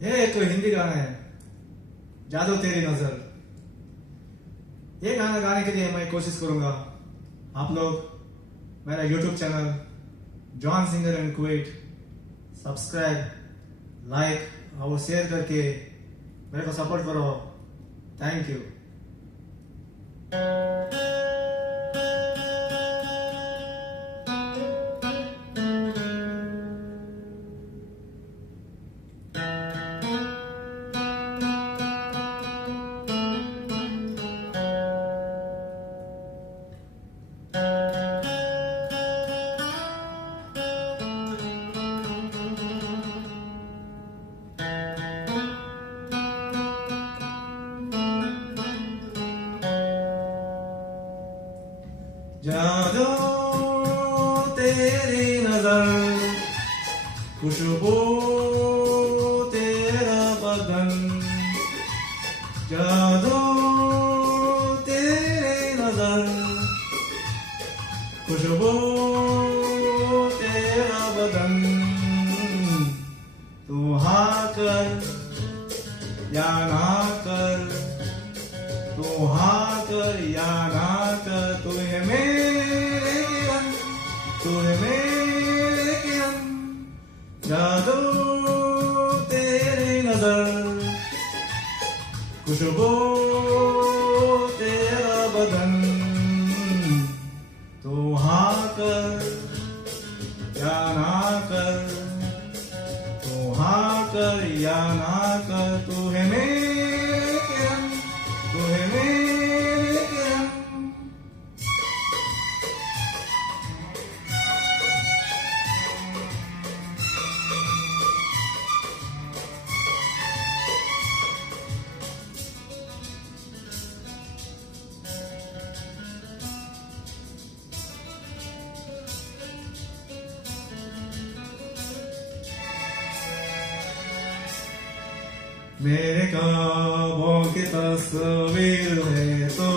ये एक हिंदी गाना है, जादू तेरी नजर। ये गाना गाने के लिए मैं कोशिश करूंगा। आप लोग मेरा YouTube channel John singer and Kuwait subscribe, like और शेयर करके मेरे को सपोर्ट करो। Thank you. जादू तेरी नजर, खुशबू तेरा बदन, जादू तेरी नजर, खुशबू तेरा बदन। तू हाँ कर या ना कर, तू हाँ कर या ना कर, तू है मेरे किरण, तू है मेरे किरण। जादू तेरी नजर, खुशबू तेरा बदन। तू हाँ कर या ना कर, तू हाँ कर या ना कर, तू है मेरे किरण, तू है मेरे किरण। मेरे ख्वाबों की तस्वीर है तू,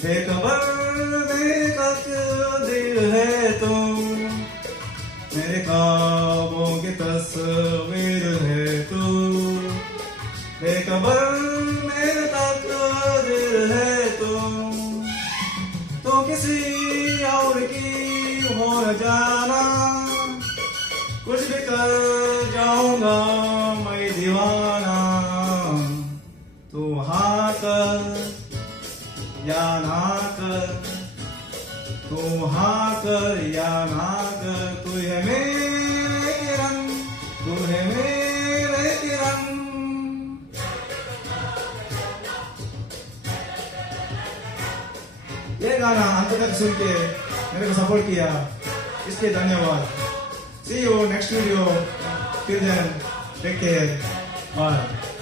बेखबर मेरे तकदीर है तू। मेरे ख्वाबों की तस्वीर है तू, बेखबर मेरे तकदीर है तू। तो किसी और की हो न जाना, कुछ भी कर जाऊंगा मैं दीवाना। तू हाँ कर या ना कर, तू हाँ कर या ना कर, तू है मेरे किरण, तू है मेरे किरण। ये गाना अंत तक सुन के मेरे को सपोर्ट किया, इसलिए धन्यवाद। See you next video. Till then, take care. Bye.